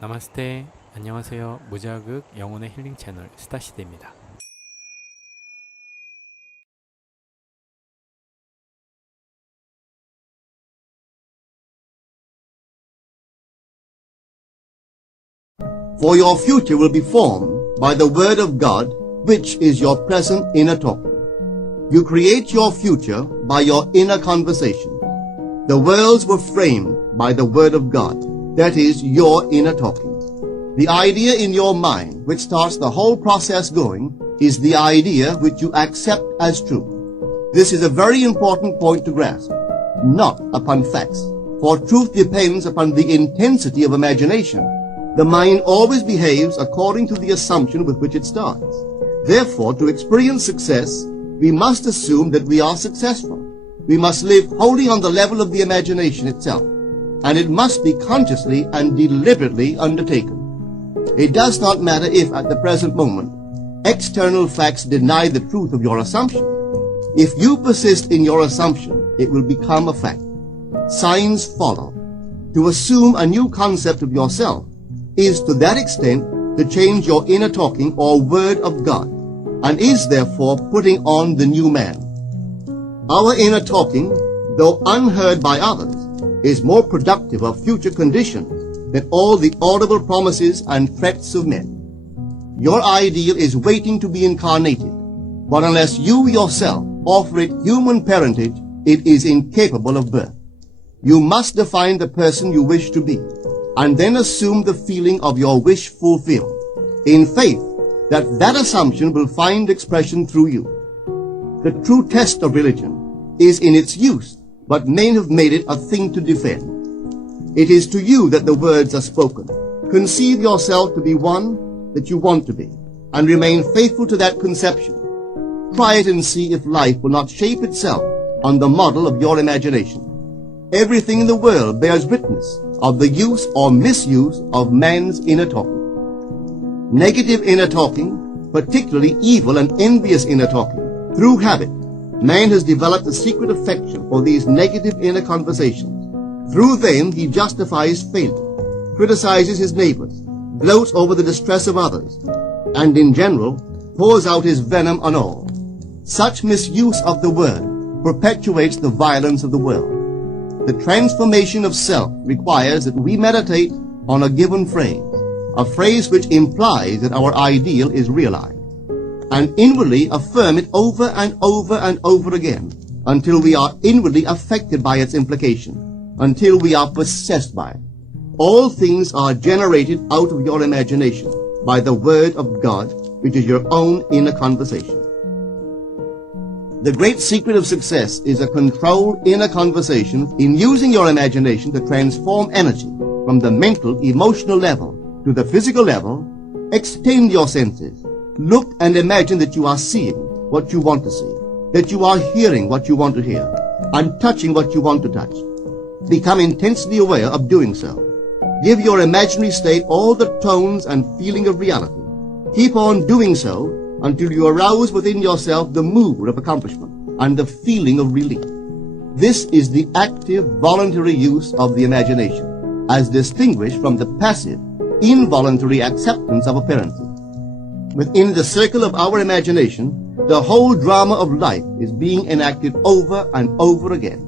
나마스테. 안녕하세요. 무자극 영혼의 힐링 채널 스타씨드입니다. For your future will be formed by the word of God, which is your present inner talking. You create your future by your inner conversation. The worlds were framed by the word of God, that is your inner talking. The idea in your mind which starts the whole process going is the idea which you accept as true. This is a very important point to grasp, not upon facts, for truth depends upon the intensity of imagination. The mind always behaves according to the assumption with which it starts. Therefore, to experience success, we must assume that we are successful. We must live wholly on the level of the imagination itself, and it must be consciously and deliberately undertaken. It does not matter if, at the present moment, external facts deny the truth of your assumption. If you persist in your assumption, it will become a fact. Signs follow. To assume a new concept of yourself is to that extent to change your inner talking or word of God, and is therefore putting on the new man. Our inner talking, though unheard by others, is more productive of future conditions than all the audible promises and threats of men. Your ideal is waiting to be incarnated, but unless you yourself offer it human parentage, it is incapable of birth. You must define the person you wish to be, and then assume the feeling of your wish fulfilled, in faith that that assumption will find expression through you. The true test of religion is in its use, but men have made it a thing to defend. It is to you that the words are spoken. Conceive yourself to be one that you want to be, and remain faithful to that conception. Try it and see if life will not shape itself on the model of your imagination. Everything in the world bears witness of the use or misuse of man's inner talking. Negative inner talking, particularly evil and envious inner talking, through habit, man has developed a secret affection for these negative inner conversations. Through them he justifies failure, criticizes his neighbors, gloats over the distress of others, and in general pours out his venom on all. Such misuse of the word perpetuates the violence of the world. The transformation of self requires that we meditate on a given phrase, a phrase which implies that our ideal is realized, and inwardly affirm it over and over and over again until we are inwardly affected by its implication, until we are possessed by it. All things are generated out of your imagination by the word of God, which is your own inner conversation. The great secret of success is a controlled inner conversation in using your imagination to transform energy from the mental, emotional level to the physical level. Extend your senses. Look and imagine that you are seeing what you want to see, that you are hearing what you want to hear, and touching what you want to touch. Become intensely aware of doing so. Give your imaginary state all the tones and feeling of reality. Keep on doing so until you arouse within yourself the mood of accomplishment and the feeling of relief. This is the active, voluntary use of the imagination, as distinguished from the passive, involuntary acceptance of appearances. Within the circle of our imagination, the whole drama of life is being enacted over and over again.